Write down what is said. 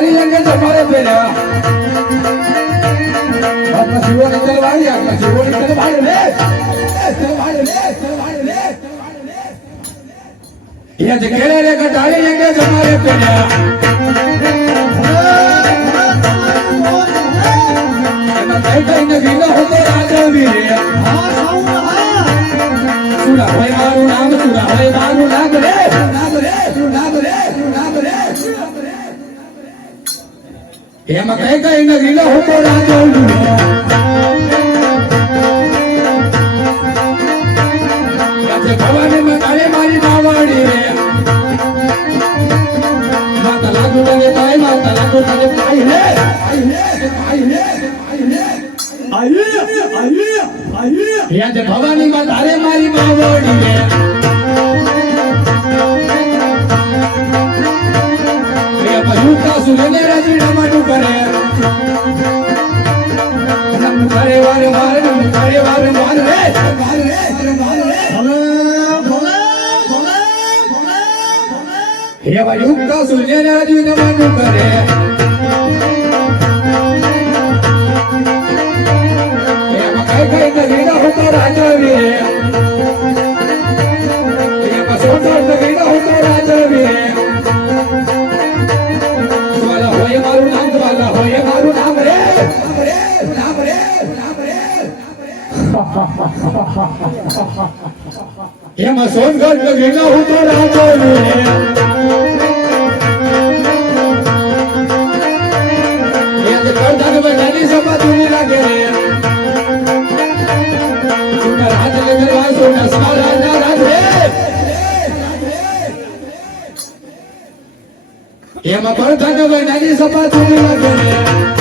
ખેડે તો ધારી અંગે તમારે પેલા આપણા શિવોની તલવારી આપણા શિવોની તલવારી લે તલવારી લે તલવારી લે ये जे खेले रे गटारी अंगे जमारे पेला એમાં કઈ કઈ ને ગીલો હતો રાજવીર સુરા હોય મારું નામ સુરા હોય મારું નામ રે એમાં કઈ કઈ ને લીલો હોતો રાજવીર ભવાની માં તારે મારી માવાડી રે. માતા લાગુ લાગુ મારી માવાડી રે. પયુકા એવા યુક્ત સૂર્યરાજી નમન કરે કઈ કઈ નગીના હોતો રાજવી રે એમાં સોટર નગીના હોતો રાજવી રે વાલા હોય મારું નામ વાલા હોય મારું નામ રે નામ રે નામ રે નામ રે સુના સારા ના રાજ. રે એમાં પણ તો નાની સભા તુની લાગે